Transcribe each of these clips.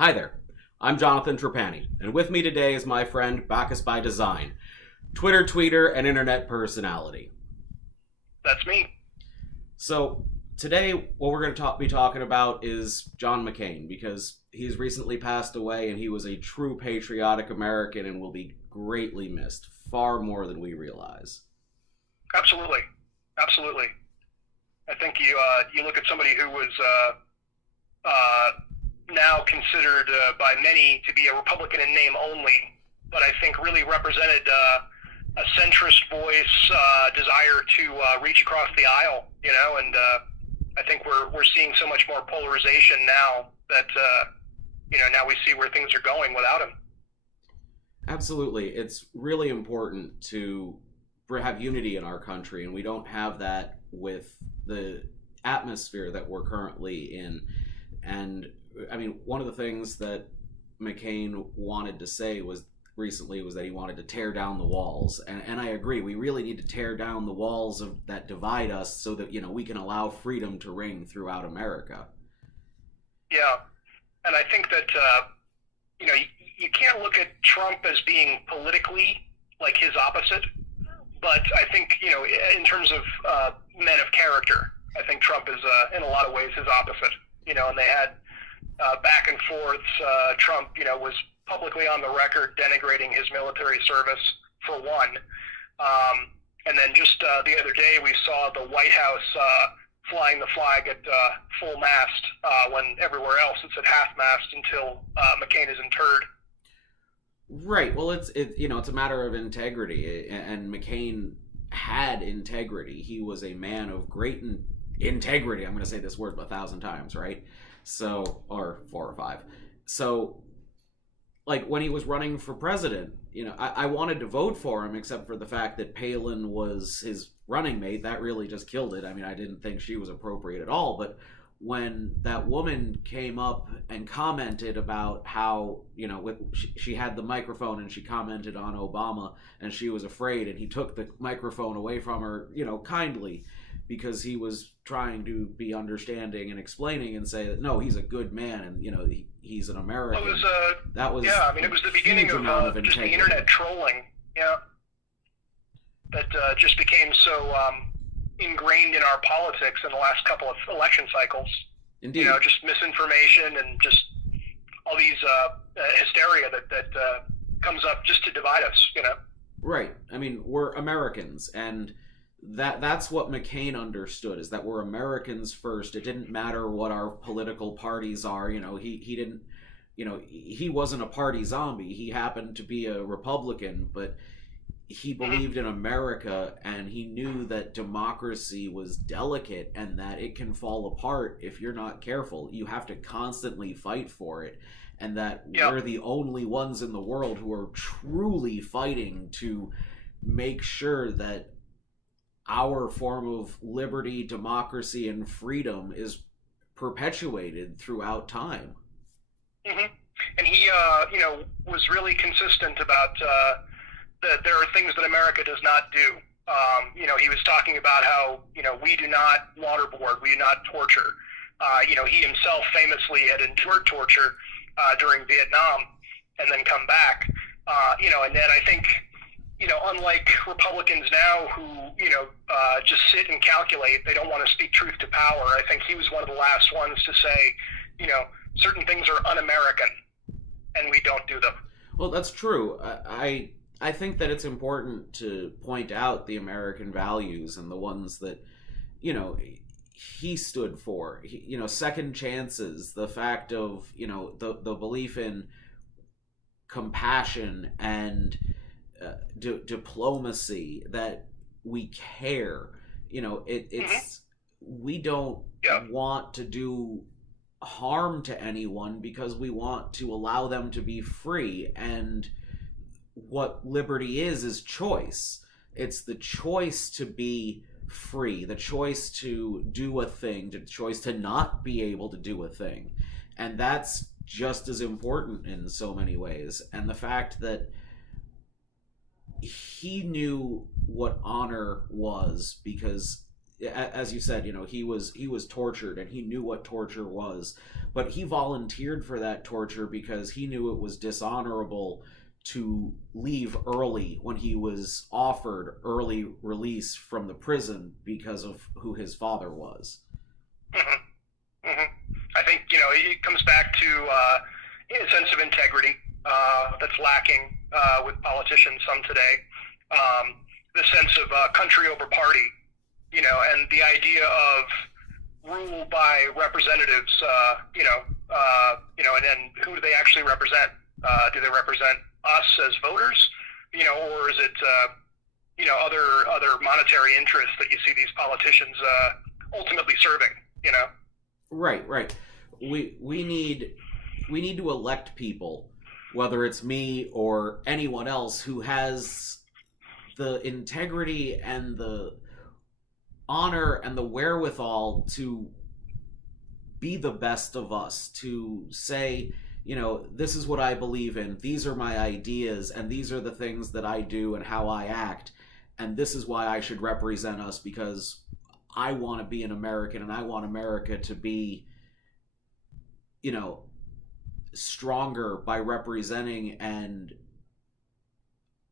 Hi there, I'm Jonathan Trapani, and with me today is my friend Bacchus by Design, Twitter tweeter and internet personality. That's me. So today, what we're going to be talking about is John McCain, because he's recently passed away and he was a true patriotic American and will be greatly missed, far more than we realize. Absolutely. Absolutely. I think you look at somebody who was now considered by many to be a Republican in name only, but I think really represented a centrist voice, desire to reach across the aisle, and I think we're seeing so much more polarization now that now we see where things are going without him. Absolutely. It's really important to have unity in our country, and we don't have that with the atmosphere that we're currently in. And I mean, one of the things that McCain wanted to say was recently was that he wanted to tear down the walls, and I agree. We really need to tear down the walls that divide us so that we can allow freedom to ring throughout America. Yeah, and I think that you can't look at Trump as being politically like his opposite, but I think in terms of men of character, I think Trump is in a lot of ways his opposite. And they had back and forth. Trump, was publicly on the record denigrating his military service for one, and then just the other day we saw the White House flying the flag at full mast when everywhere else it's at half mast until McCain is interred. Right. Well, it's a matter of integrity, and McCain had integrity. He was a man of great integrity. I'm going to say this word 1,000 times, right? So, or 4 or 5. So, like when he was running for president, I wanted to vote for him, except for the fact that Palin was his running mate. That really just killed it. I mean, I didn't think she was appropriate at all. But when that woman came up and commented about how, she had the microphone and she commented on Obama and she was afraid, and he took the microphone away from her, kindly, because he was trying to be understanding and explaining and say that no, he's a good man, and he's an American. Well, it was the beginning of just the internet trolling, that just became so ingrained in our politics in the last couple of election cycles. Indeed. Just misinformation and just all these hysteria that comes up just to divide us. Right. I mean, we're Americans, and that's what McCain understood, is that we're Americans first. It didn't matter what our political parties are. He didn't, he wasn't a party zombie. He happened to be a Republican, but he believed in America, and he knew that democracy was delicate and that it can fall apart if you're not careful. You have to constantly fight for it, and that we're the only ones in the world who are truly fighting to make sure that our form of liberty, democracy, and freedom is perpetuated throughout time. Mm-hmm. And he, was really consistent about that there are things that America does not do. He was talking about how, we do not waterboard, we do not torture. He himself famously had endured torture during Vietnam and then come back. And then I think, unlike Republicans now who, just sit and calculate, they don't want to speak truth to power. I think he was one of the last ones to say, certain things are un-American and we don't do them. Well, that's true. I think that it's important to point out the American values and the ones that, he stood for. Second chances, the fact of, the belief in compassion and diplomacy, that we care. It's we don't want to do harm to anyone because we want to allow them to be free. And what liberty is choice. It's the choice to be free, the choice to do a thing, the choice to not be able to do a thing. And that's just as important in so many ways. And the fact that he knew what honor was, because as you said, he was tortured, and he knew what torture was, but he volunteered for that torture because he knew it was dishonorable to leave early when he was offered early release from the prison because of who his father was. I think it comes back to a sense of integrity that's lacking with politicians some today. The sense of country over party, and the idea of rule by representatives, and then who do they actually represent? Do they represent us as voters, or is it, other monetary interests that you see these politicians ultimately serving, Right. We need to elect people, whether it's me or anyone else, who has the integrity and the honor and the wherewithal to be the best of us, to say, this is what I believe in, these are my ideas, and these are the things that I do and how I act, and this is why I should represent us, because I want to be an American, and I want America to be, stronger by representing and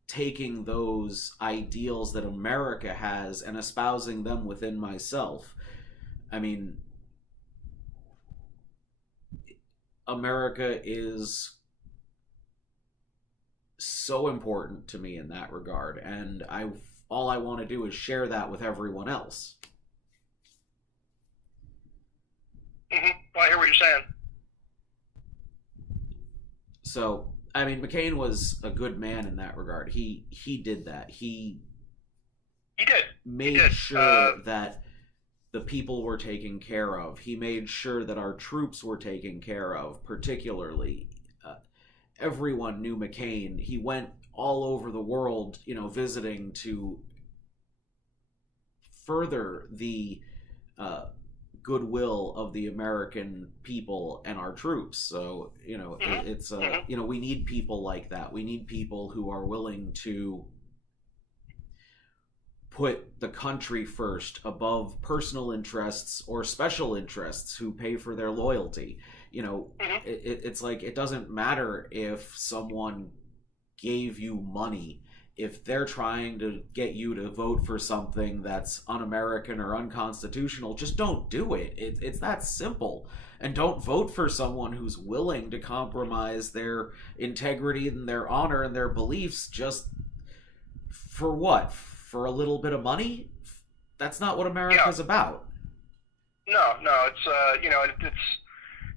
taking those ideals that America has and espousing them within myself. I mean, America is so important to me in that regard, and all I want to do is share that with everyone else. Well, I hear what you're saying. So, I mean, McCain was a good man in that regard. He did that. He made sure that the people were taken care of. He made sure that our troops were taken care of, particularly. Everyone knew McCain. He went all over the world, visiting to further the goodwill of the American people and our troops. So, it's we need people like that. We need people who are willing to put the country first above personal interests or special interests who pay for their loyalty. It's like, it doesn't matter if someone gave you money. If they're trying to get you to vote for something that's un-American or unconstitutional, just don't do it. It's that simple. And don't vote for someone who's willing to compromise their integrity and their honor and their beliefs just for what? For a little bit of money? That's not what America's about. No, it's.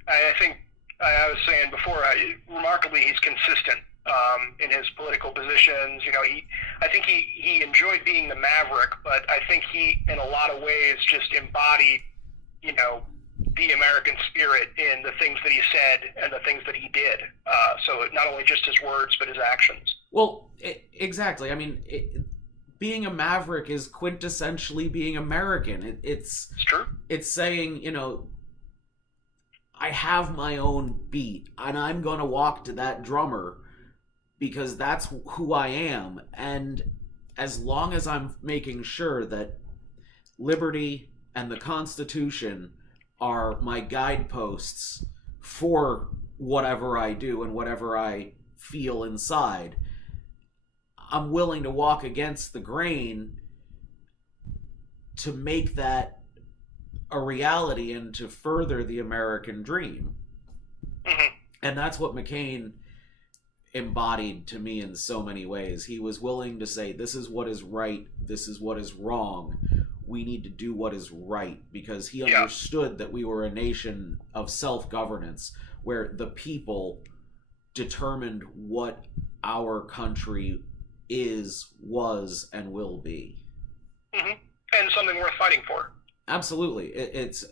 I think I was saying before. Remarkably, he's consistent in his political positions. I think he enjoyed being the maverick, but I think he, in a lot of ways, just embodied, the American spirit in the things that he said and the things that he did. So not only just his words, but his actions. Well, exactly. I mean, being a maverick is quintessentially being American. It's true. It's saying, I have my own beat, and I'm going to walk to that drummer because that's who I am. And as long as I'm making sure that liberty and the Constitution are my guideposts for whatever I do and whatever I feel inside, I'm willing to walk against the grain to make that a reality and to further the American dream. And that's what McCain embodied to me in so many ways. He was willing to say, this is what is right, this is what is wrong. We need to do what is right, because he understood that we were a nation of self-governance where the people determined what our country is, was, and will be. And something worth fighting for. Absolutely. It's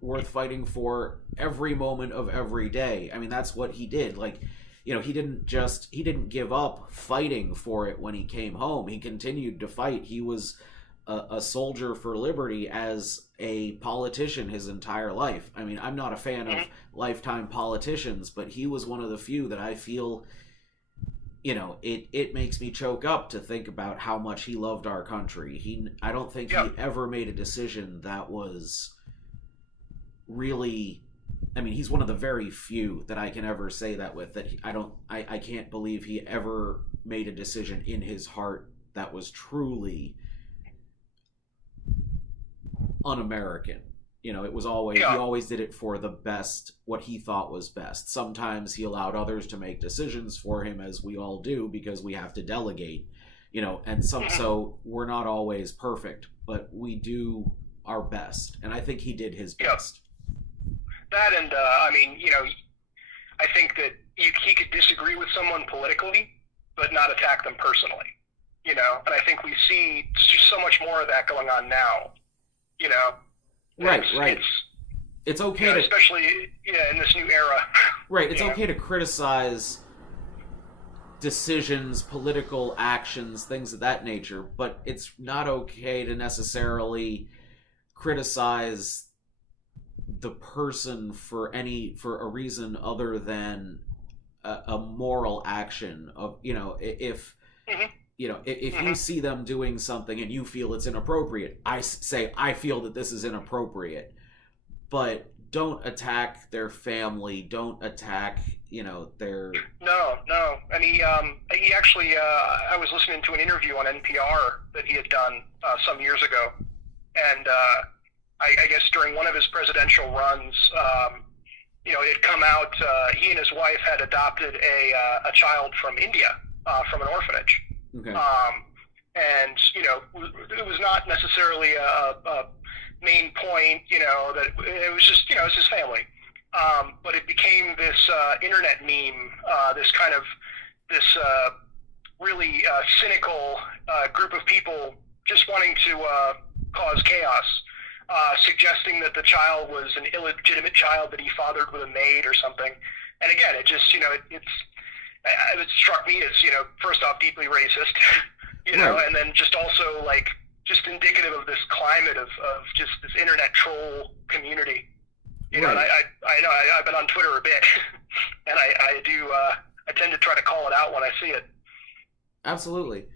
worth fighting for every moment of every day. I mean, that's what he did. Like, he didn't give up fighting for it when he came home. He continued to fight. He was a soldier for liberty as a politician his entire life. I mean, I'm not a fan of lifetime politicians, but he was one of the few that I feel it makes me choke up to think about how much he loved our country. I don't think he ever made a decision that was really, I mean, he's one of the very few that I can ever say that with, that I can't believe he ever made a decision in his heart that was truly un-American. It was always, he always did it for the best, what he thought was best. Sometimes he allowed others to make decisions for him, as we all do, because we have to delegate, and so we're not always perfect, but we do our best. And I think he did his best. That, and I mean, I think that he could disagree with someone politically, but not attack them personally. And I think we see just so much more of that going on now. Right. It's okay to, especially in this new era. Right. It's okay to criticize decisions, political actions, things of that nature, but it's not okay to necessarily criticize the person for a reason other than a moral action of, if you see them doing something and you feel it's inappropriate, I say, I feel that this is inappropriate, but don't attack their family, don't attack, their... No. And he actually, I was listening to an interview on NPR that he had done some years ago, and I guess during one of his presidential runs, it had come out, he and his wife had adopted a child from India, from an orphanage. Okay. And, it was not necessarily a main point, that it was just, it's his family. But it became this internet meme, this kind of, this really cynical group of people just wanting to cause chaos, suggesting that the child was an illegitimate child that he fathered with a maid or something. And again, it just, it struck me as, first off, deeply racist, Right. and then just also just indicative of this climate of just this internet troll community. Right. And I know I've been on Twitter a bit, and I tend to try to call it out when I see it. Absolutely.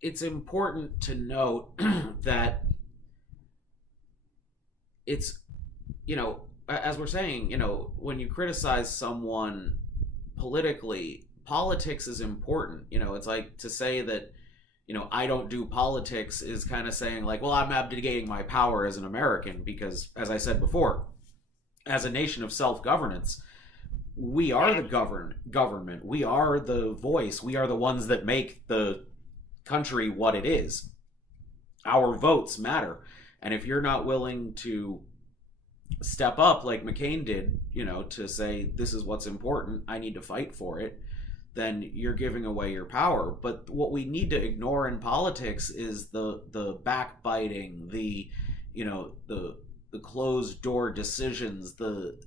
It's important to note that it's, as we're saying, when you criticize someone politically, politics is important. It's like to say that, I don't do politics is kind of saying like, well, I'm abdicating my power as an American, because, as I said before, as a nation of self-governance, we are the government. We are the voice. We are the ones that make the country what it is. Our votes matter. And if you're not willing to step up like McCain did, to say, this is what's important, I need to fight for it, then you're giving away your power. But what we need to ignore in politics is the backbiting, the closed door decisions, the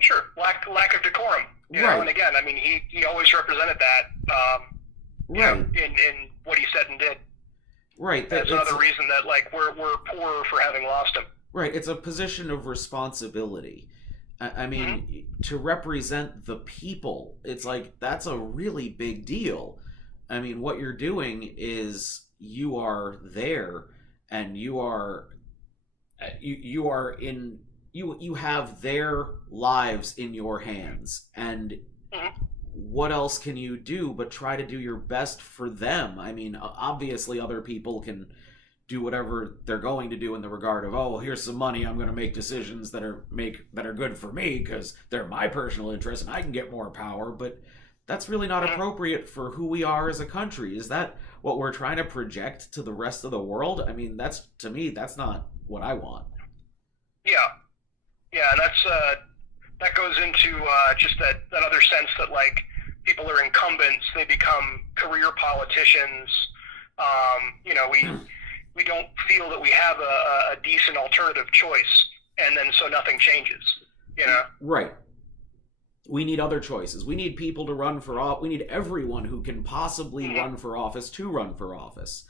Sure, lack of decorum. Right. And again, I mean, he always represented that. Right. In what he said and did. Right. That's another reason that we're poorer for having lost him. Right. It's a position of responsibility. I mean, to represent the people, it's like, that's a really big deal. I mean, what you're doing is you are there, and you have their lives in your hands, and what else can you do but try to do your best for them? I mean, obviously other people can do whatever they're going to do in the regard of, oh, here's some money, I'm going to make decisions that are good for me because they're my personal interest and I can get more power. But that's really not appropriate for who we are as a country. Is that what we're trying to project to the rest of the world? I mean, to me, that's not what I want. Yeah, and that goes into just that other sense that people are incumbents, they become career politicians. We don't feel that we have a decent alternative choice, and then so nothing changes. Right. We need other choices. We need people to run for office. We need everyone who can possibly run for office to run for office.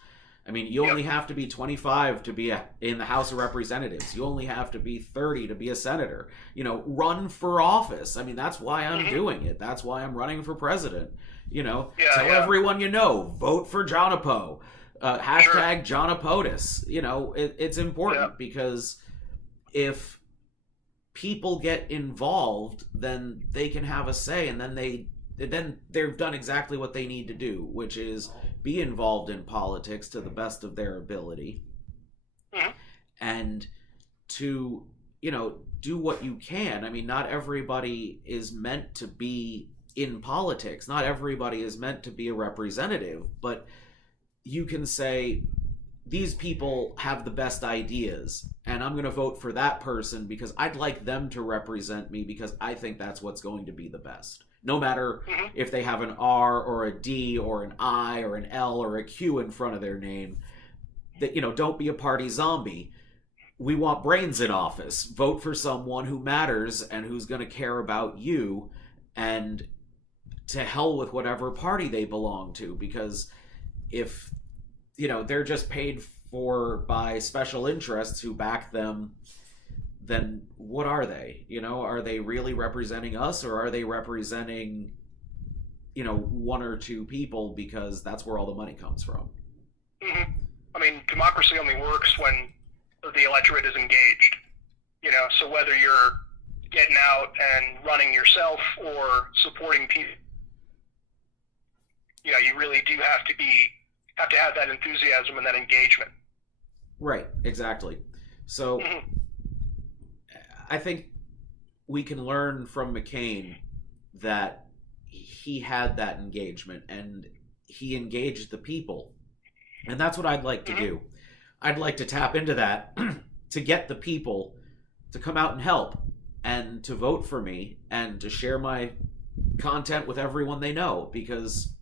I mean, you Yep. only have to be 25 to be in the House of Representatives. You only have to be 30 to be a senator. Run for office. I mean, that's why I'm doing it. That's why I'm running for president. Yeah, Tell yeah. everyone vote for Jonapo. Hashtag Jonapotus. It's important because if people get involved, then they can have a say, and then they've done exactly what they need to do, which is be involved in politics to the best of their ability, and to do what you can. I mean, not everybody is meant to be in politics. Not everybody is meant to be a representative, but you can say, these people have the best ideas, and I'm going to vote for that person because I'd like them to represent me, because I think that's what's going to be the best. No matter if they have an R or a D or an I or an L or a Q in front of their name. That, don't be a party zombie. We want brains in office. Vote for someone who matters and who's going to care about you, and to hell with whatever party they belong to, because if they're just paid for by special interests who back them, then what are they? Are they really representing us, or are they representing one or two people, because that's where all the money comes from? I mean, democracy only works when the electorate is engaged. So whether you're getting out and running yourself or supporting people, you really do have to have that enthusiasm and that engagement. Right, exactly. So I think we can learn from McCain that he had that engagement, and he engaged the people. And that's what I'd like to do. I'd like to tap into that to get the people to come out and help, and to vote for me, and to share my content with everyone they know, because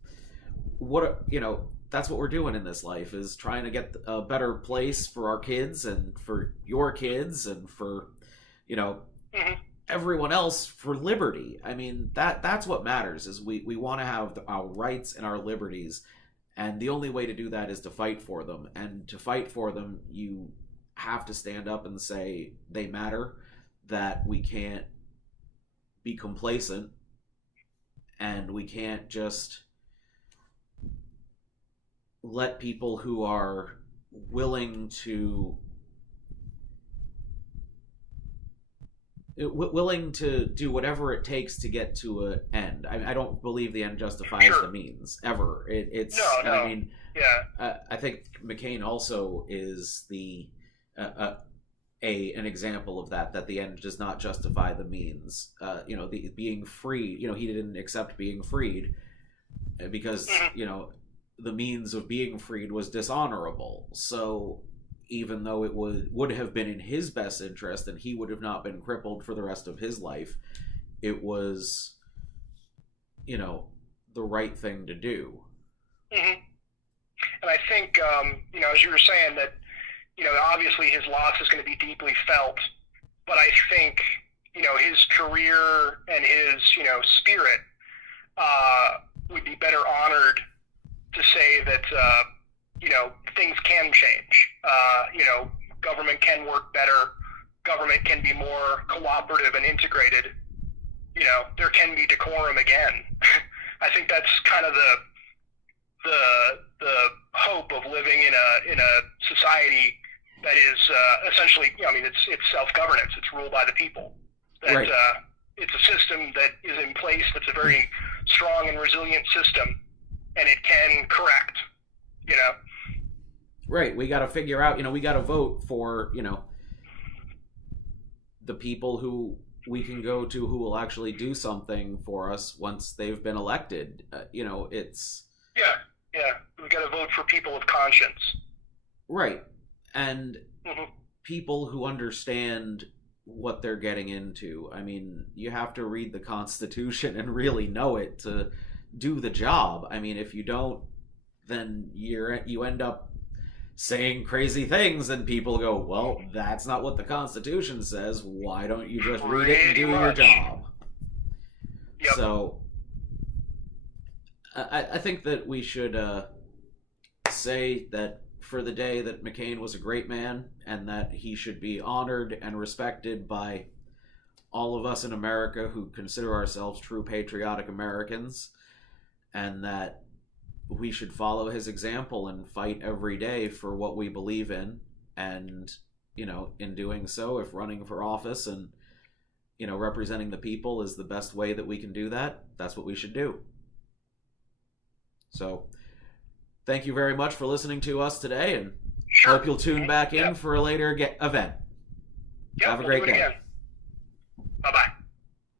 that's what we're doing in this life, is trying to get a better place for our kids, and for your kids, and for everyone else, for liberty. I mean, that's what matters, is we want to have our rights and our liberties, and the only way to do that is to fight for them. And to fight for them, you have to stand up and say they matter, that we can't be complacent, and we can't just let people who are willing to do whatever it takes to get to an end. I don't believe the end justifies the means, ever. It's no. I mean, yeah. I think McCain also is an example of that the end does not justify the means. The being free. He didn't accept being freed because the means of being freed was dishonorable. So even though it would have been in his best interest, and he would have not been crippled for the rest of his life, it was, the right thing to do. And I think, as you were saying, that, obviously his loss is going to be deeply felt, but I think, his career and his, spirit would be better honored to say that, things can change. Government can work better. Government can be more cooperative and integrated. There can be decorum again. I think that's kind of the hope of living in a society that is essentially, it's self-governance. It's ruled by the people. That right. It's a system that is in place. That's a very strong and resilient system, and it can correct. Right. We got to figure out. We got to vote for the people who we can go to, who will actually do something for us once they've been elected. It's we got to vote for people of conscience. Right. And people who understand what they're getting into. I mean, you have to read the Constitution and really know it to do the job. I mean, if you don't, then you end up saying crazy things, and people go, well, that's not what the Constitution says. Why don't you just read it and do your job? Yep. So I think that we should say that for the day that McCain was a great man and that he should be honored and respected by all of us in America who consider ourselves true patriotic Americans, and that we should follow his example and fight every day for what we believe in. And, in doing so, if running for office and, representing the people is the best way that we can do that, that's what we should do. So, thank you very much for listening to us today, and hope you'll tune back in for a later event. Have a great day. Bye-bye.